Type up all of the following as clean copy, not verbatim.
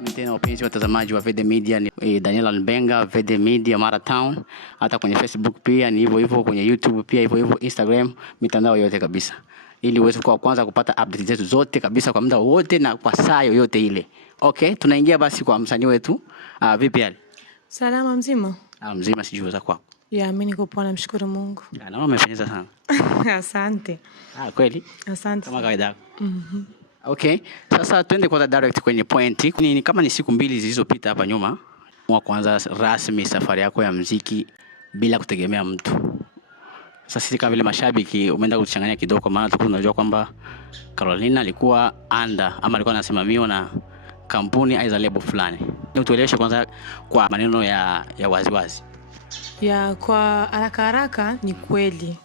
Karibuni tena wapenzi watazamaji wa Vede Media, ni Daniel Mbenga, Vede Media Mara Town. Hata kwenye Facebook pia ni hivyo hivyo, kwenye YouTube pia hivyo hivyo, Instagram, mitandao yote kabisa. Ili uweze kwa kwanza kupata update zetu zote kabisa kwa muda wote na kwa saa yoyote ile. Okay, tunaingia basi kwa msanii wetu. Vipi hali? Salama mzima? Mzima, sijui za kwako. Mimi niko poa, namshukuru Mungu. Na umependeza sana. Asante. Kweli? Asante. Kama kawaida. Okay, sasa twende kwa direct kwenye point. Ni kama ni siku mbili zilizopita hapa nyuma mwa kwanza rasmi safari yako ya muziki bila kutegemea mtu. Sasa sisi kama vile mashabiki umeenda kuchanganya kidogo, maana tunajua kwamba Carolina alikuwa alikuwa anasimamiwa na kampuni aiza label fulani. Tueleweshe kwanza kwa maneno ya waziwazi. Kwa haraka haraka ni kweli.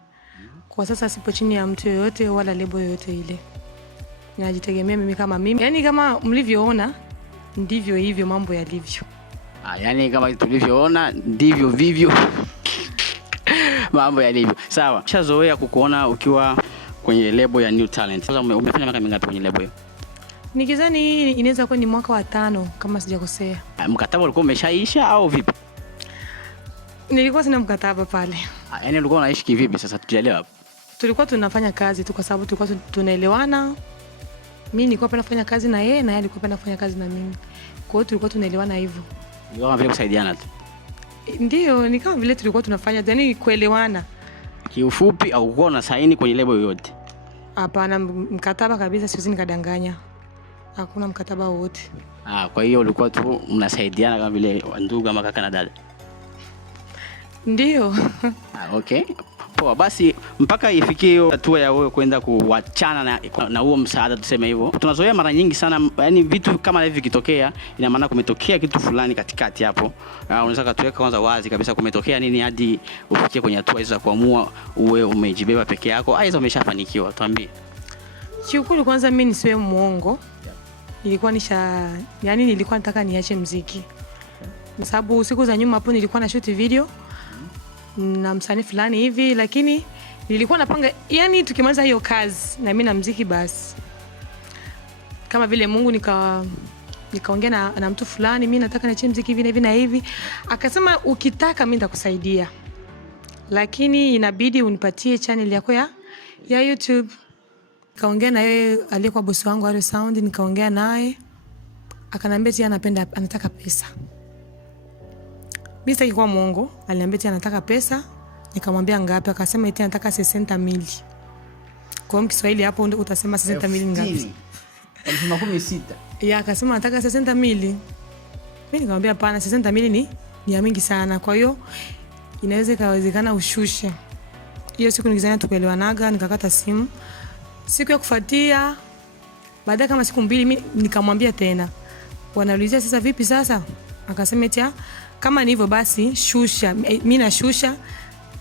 Kwa sasa sipo chini ya mtu yoyote wala label yoyote ile. Najitegemea mimi kama mimi. Yaani kama mlivyoona ndivyo hivyo mambo yalivyo. Yaani kama tulivyoona ndivyo vivyo mambo yalivyo. Sawa. Nishazoea kukuona ukiwa kwenye label ya New Talent. Sasa umefanya miaka mingapi kwenye label hiyo? Nikizani inaweza kuwa ni mwaka wa 5 kama sijakosea. Mkataba ulikuwa umeshaisha au vipi? Nilikuwa sina mkataba pale. Yaani ulikuwa unaishi kivipi sasa tujaelewa hapo? Tulikuwa tunafanya kazi tu kwa sababu tulikuwa tunaelewana. Mimi nilikuwa napenda kufanya kazi na yeye na yeye alikuwa anapenda kufanya kazi na mimi. Kwa hiyo tulikuwa tunaelewana hivyo. Ni kama vile kusaidiana tu. Ndio, ni kama vile tulikuwa tunafanya, yaani kuelewana. Kiufupi au uko na saini kwenye label yoyote? Hapana, mkataba kabisa, siwezi nikadanganya. Hakuna mkataba wote. Kwa hiyo ulikuwa tu mnasaidiana kama vile ndugu ama kaka na dada? Ndio. Okay. Poa, basi mpaka ifikie hatua ya wewe kwenda kuachana na huo msaada, tuseme hivyo. Tunazoea mara nyingi sana, yani vitu kama hivi vikitokea, ina maana kumetokea kitu fulani katikati hapo. Unaweza kutuweka kwanza wazi kabisa kumetokea nini hadi ufikie kwenye hatua hizo za kuamua uwe umejibeba peke yako, hizo umeshafanikiwa, tuambie. Kiukweli kwanza mimi nisiwe muongo. Nilikuwa nataka niache muziki. Kwa sababu siku za nyuma hapo nilikuwa na shoot video na msanii fulani hivi, lakini nilikuwa napanga tukimaliza hiyo kazi na mimi na muziki basi. Kama vile Mungu nikaongea na mtu fulani, mimi nataka niache muziki hivi na hivi. Akasema ukitaka mimi nitakusaidia. Lakini inabidi unipatie channel yako ya YouTube. Nikaongea na yeye aliyekuwa bosi wangu Ario Sound, nikaongea naye. Akanambia eti anataka pesa. Mimi sitaki kuwa muongo, aliniambia eti anataka pesa. Nikamwambia ngapi? Akasema eti anataka 60,000. Kwa Kiswahili hapo utasema 60,000 ngapi? 16,000. Akasema anataka 60,000. Mimi nikamwambia hapana, 60,000 ni ya mingi sana. Kwa hiyo inawezekana ushushe. Hiyo siku nikizania tukaelewanaga, nikakata simu. Siku ya kufuatia baada kama siku 2 mimi nikamwambia tena. Wanaulizia sasa vipi sasa? Akasema eti kama ni hivyo basi shusha, mimi nashusha,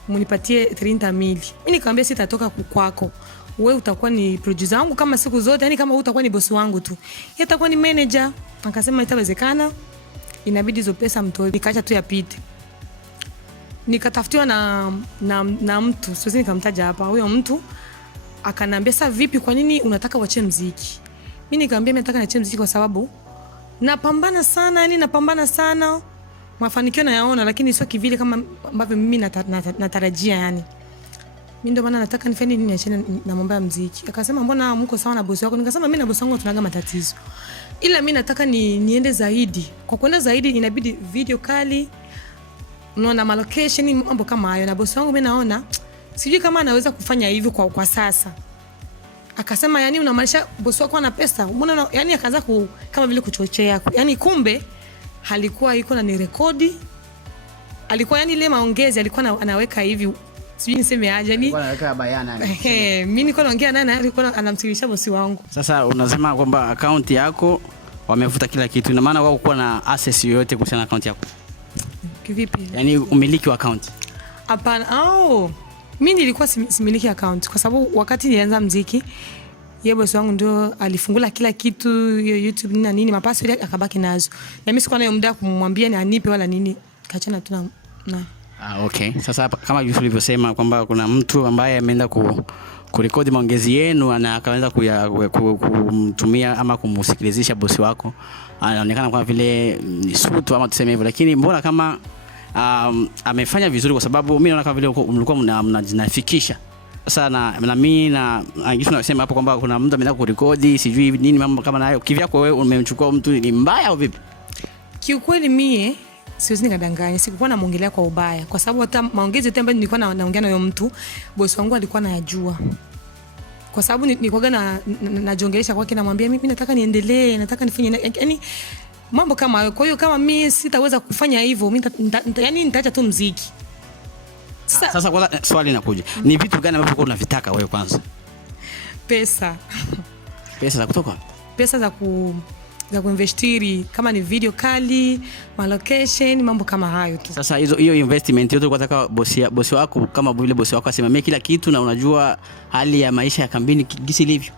mnipatie 30,000. Mimi nikamwambia sitatoka kwako. Wewe utakuwa ni producer wangu kama siku zote, yani kama utakuwa ni bosi wangu tu. Yeye atakuwa ni manager. Akasema itawezekana. Inabidi hizo pesa mtoe. Nikaacha tu yapite. Nikatafutiwa na mtu, siwezi nikamtaja hapa. Huyo mtu akanambia sasa vipi, kwa nini unataka uache muziki? Mimi nikamwambia mimi nataka niache muziki kwa sababu napambana sana. Mafanikio nayaona lakini sio kivile kama ambavyo mimi natarajia yani. Mimi ndio maana nataka nifanye nini niachane na mambo ya muziki. Akasema mbona mko sawa na bosi wako? Nikasema mimi na bosi wangu tunaga matatizo. Ila mimi nataka niende zaidi. Kwa kwenda zaidi inabidi video kali, unaona location, mambo kama hayo. Na bosi wangu mimi naona sijui kama anaweza kufanya hivyo kwa sasa. Akasema yani unamaanisha bosi wako ana pesa? Mbona yani akaanza kama vile kuchochea. Yani kumbe halikuwa iko na ni rekodi. Alikuwa yani ile maongezi alikuwa anaweka hivi. Sijui niseme aje yani. Alikuwa anaweka bayana. Mimi niko naongea naye alikuwa anamsilisha bosi wangu. Sasa unasema kwamba account yako wamefuta kila kitu. Ina maana wao kuwa na access yoyote kuhusiana na account yako? Kivipi? Yani umiliki wa account? Hapana. Mimi nilikuwa similiki account kwa sababu wakati nilianza muziki yeye bosi wangu ndio alifungula kila kitu, YouTube na nini, mapassword akabaki nazo. Na mimi sikuwa nayo muda kumwambia ni anipe wala nini. Kaachana tu na. Okay. Sasa hapa kama ulivyosema kwamba kuna mtu ambaye ameenda kurekodi maongezi yenu na akaweza kumtumia ama kumsikilizisha bosi wako, anaonekana kama vile ni sutu ama tuseme hivyo, lakini mbona kama amefanya vizuri, kwa sababu mimi naona kama vile mlikuwa mnafikisha sana. Na mimi na angifu nasema hapo kwamba kuna mtu ameenda kurekodi sijui nini mambo kama nayo. Kivyako wewe umemchukua mtu ni mbaya au vipi? Kiukweli mie siwezi nikadanganya, sikuwa namuongelea kwa ubaya, kwa sababu hata maongezi yote ambayo nilikuwa naongea na huyo mtu bosi wangu alikuwa anayajua, kwa sababu nilikuwa najiongelesha kwake, namwambia mimi nataka niendelee, nataka nifanye yani mambo kama hayo. Kwa hiyo kama mimi sitaweza kufanya hivyo, mimi yani nitaacha tu muziki. Sasa kwanza swali linakuja, ni vitu gani ambavyo unavitaka wewe kwanza? Pesa. Pesa za kutoka? Pesa za kuinvestiri, kama ni video kali, location, mambo kama hayo tu. Sasa hiyo investment yote unataka bosi wako, kama vile bosi wako asimamie kila kitu, na unajua hali ya maisha ya kambini gisi ilivyo.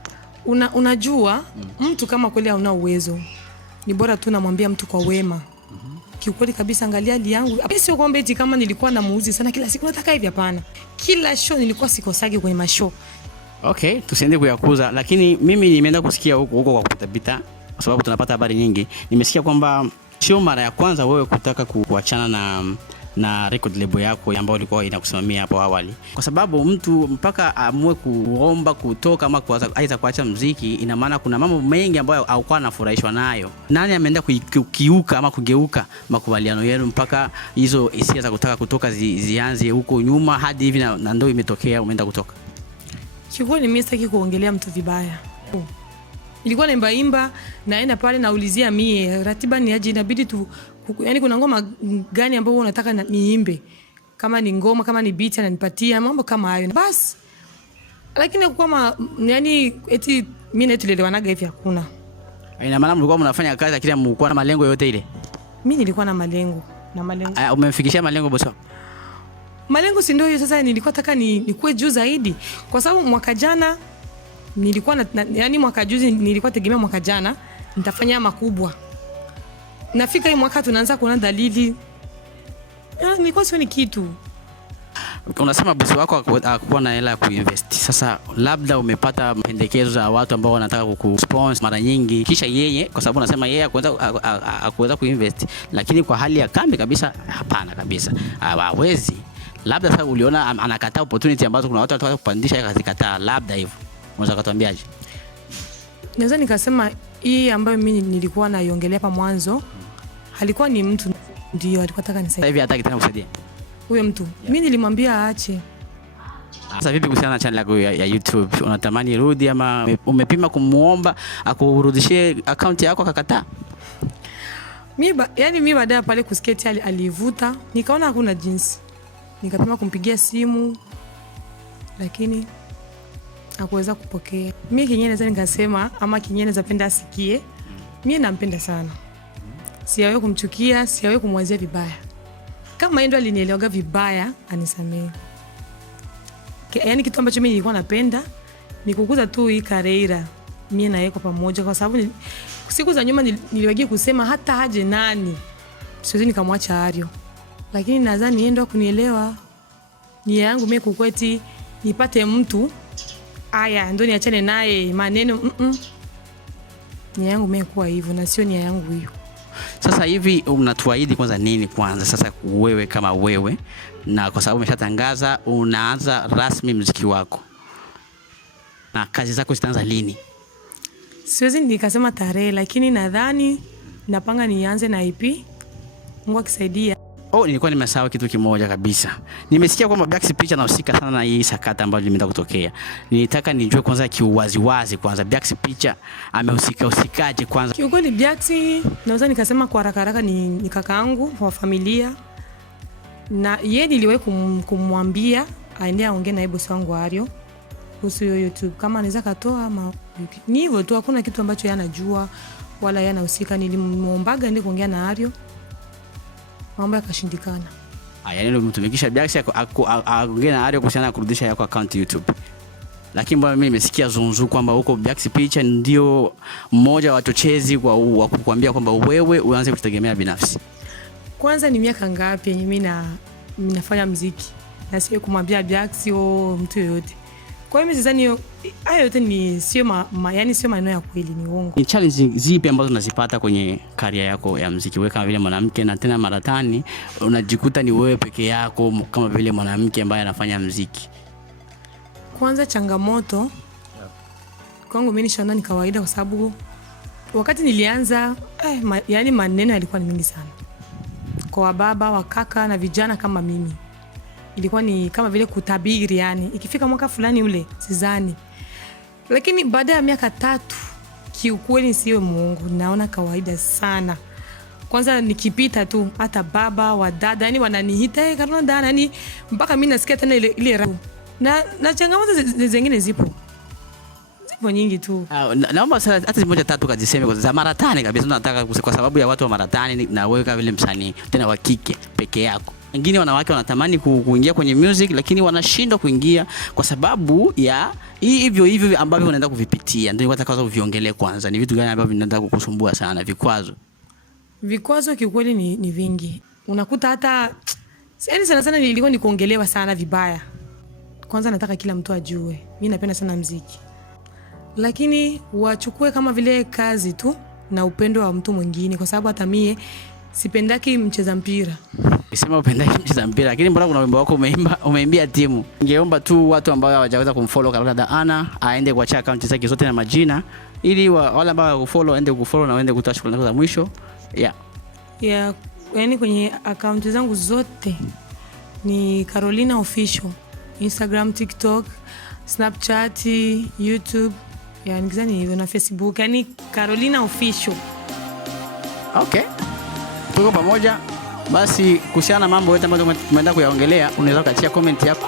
Unajua mtu kama kweli hauna uwezo, ni bora tu namwambia mtu kwa wema. Kiukweli kabisa, angalia hali yangu. Sio kwamba eti kama nilikuwa namuuzi sana kila siku nataka hivi, hapana. Kila show nilikuwa sikosagi kwenye mashow. Okay, tusiende kuyakuza, lakini mimi nimeenda kusikia huko kwa kupita, kwa sababu tunapata habari nyingi. Nimesikia kwamba sio mara ya kwanza wewe kutaka kuachana na record label yako ambayo ilikuwa inakusimamia hapo awali, kwa sababu mtu mpaka amue kuomba kutoka ama aidha kuacha muziki, ina maana kuna mambo mengi ambayo haukuwa anafurahishwa nayo. Nani ameenda kukiuka ama kugeuka makubaliano yenu mpaka hizo hisia za kutaka kutoka zianze huko nyuma hadi hivi na ndio imetokea umeenda kutoka? Kiukweli mimi sitaki kuongelea mtu vibaya. Ilikuwa naimba naenda pale naulizia mie ratiba ni aje, inabidi tu yani kuna ngoma gani ambayo unataka niimbe, kama ni ngoma kama ni beat ananipatia mambo kama hayo basi. Lakini kama yani eti mimi na tulielewanaga hivi hakuna. Ina maana mlikuwa mnafanya kazi lakini mlikuwa na malengo yote ile? Mimi nilikuwa na malengo. Umemfikishia malengo bosi? Malengo si ndio hiyo sasa, nilikuwa nataka nikuwe juu zaidi, kwa sababu mwaka jana nilikuwa yani mwaka juzi nilikuwa tegemea mwaka jana nitafanya makubwa. Nafika hii mwaka tunaanza kuona dalili. Nilikuwa sioni kitu. Unasema bosi wako hakuwa na hela ya kuinvest. Sasa labda umepata pendekezo za watu ambao wanataka kukusponsor mara nyingi, kisha yeye, kwa sababu unasema yeye hakuweza kuinvest, lakini kwa hali ya kambi kabisa hapana kabisa. Hawezi. Labda sasa uliona anakataa opportunity ambazo kuna watu wanataka kupandisha akazikataa, labda hivyo. Unaweza kutuambiaje? Naweza nikasema hii ambayo mimi nilikuwa naiongelea hapa mwanzo, alikuwa ni mtu ndio alikuwa anataka nisaidie. Sasa hivi hataki tena kusaidia. Huyo mtu mimi nilimwambia aache. Sasa vipi kuhusiana na channel yako ya YouTube? Unatamani irudi ama umepima kumuomba akurudishie account yako akakataa? Mimi baadaye pale kusketi alivuta, nikaona hakuna jinsi. Nikapima kumpigia simu lakini hakuweza kupokea. Mimi kinyene naweza nikasema ama kinyene naweza penda asikie. Mimi nampenda sana. Siyawe kumchukia, siyawe kumwazia vibaya. Kama yeye ndo alinielewa vibaya, anisamee. Yaani kitu ambacho mimi nilikuwa napenda ni kukuza tu hii career mimi na yeye kwa pamoja, kwa sababu siku za nyuma niliwahi kusema hata haje nani siwezi nikamwacha Ario. Lakini nadhani yeye ndo kunielewa. Nia yangu mimi kukweti nipate mtu aya ndo niachane naye maneno. Nia yangu mimi kuwa hivyo na sio nia yangu hiyo. Sasa hivi unatuahidi kwanza nini kwanza sasa wewe kama wewe, na kwa sababu umeshatangaza unaanza rasmi muziki wako, na kazi zako zitaanza lini? Siwezi nikasema tarehe, lakini nadhani napanga nianze na EP Mungu akisaidia. Nilikuwa nimesahau kitu kimoja kabisa. Nimesikia kwamba Biax Picha anahusika sana na hii sakata ambayo limeenda kutokea. Nilitaka nijue kwanza kiuwazi kwanza Biax Picha amehusikaje kwanza? Kiukweli Biax naweza nikasema kwa haraka ni kakaangu wa familia. Na yeye niliwahi kumwambia aende aongee na bosi wangu Ario kuhusu YouTube kama anaweza katoa ama ni hivyo tu, hakuna kitu ambacho yeye anajua wala yeye anahusika. Nilimwombaga aende kuongea na Ario, mambo yakashindikana. Yaani ndio mtumikisha Biax aongee na Ario kuhusiana na kurudisha yako account YouTube. Lakini mbona mimi nimesikia zunzu kwamba huko Biax Picha ndio mmoja wa wachochezi wa kukuambia kwamba wewe uanze kutegemea binafsi. Kwanza ni miaka ngapi yenye mimi nafanya muziki na sio kumwambia Biax au mtu yoyote. Kwa hiyo mimi sidhani hayo yote ni yani sio maneno ya kweli, ni uongo. Ni challenge zipi ambazo unazipata kwenye career yako ya muziki wewe kama vile mwanamke, na tena maratani unajikuta ni wewe peke yako kama vile mwanamke ambaye anafanya muziki? Kwanza changamoto kwangu mimi nishaona ni kawaida, kwa sababu wakati nilianza yani maneno yalikuwa ni mengi sana kwa baba, wakaka na vijana kama mimi. Ilikuwa ni kama vile kutabiri, yani ikifika mwaka fulani ule sizani. Lakini baada ya miaka 3 kiukweli siwe muongo, naona kawaida sana. Kwanza nikipita tu hata baba wa dada yani wananiita Karuna dada, yani mpaka mimi nasikia tena ile raha. Na changamoto zingine zipo nyingi tu. Naomba hata zimoja 3 kaziseme za maratani kabisa, nataka kwa sababu ya watu wa maratani na wewe kama vile msanii tena wa kike peke yako. Wengine wanawake wanatamani kuingia kwenye music lakini wanashindwa kuingia kwa sababu ya hivyo ambavyo unaenda kuvipitia. Ndio nataka kwanza uviongelee kwanza. Ni vitu gani ambavyo vinaenda kukusumbua sana? Vikwazo kiukweli ni vingi. Unakuta hata yani sana nilikuwa ni kuongelewa sana vibaya. Kwanza nataka kila mtu ajue mimi napenda sana muziki, lakini wachukue kama vile kazi tu na upendo wa mtu mwingine, kwa sababu hata mie sipendaki mcheza mpira. Nisema upendaki mcheza mpira, lakini mbona kuna wimbo wako umeimbia timu? Ningeomba tu watu ambao hawajaweza kumfollow Karuna da Ana aende kwa check account zake zote na majina, ili wale ambao wakufollow aende kufollow na waende kutoa shukrani za mwisho. Yani kwenye account zangu zote ni Carolina Official, Instagram, TikTok, Snapchat, YouTube, yani gizani hivyo, na Facebook, yani Carolina Official. Okay. Tuko pamoja. Basi kuhusiana na mambo yote ambayo tumeenda kuyaongelea, unaweza kuachia comment hapo.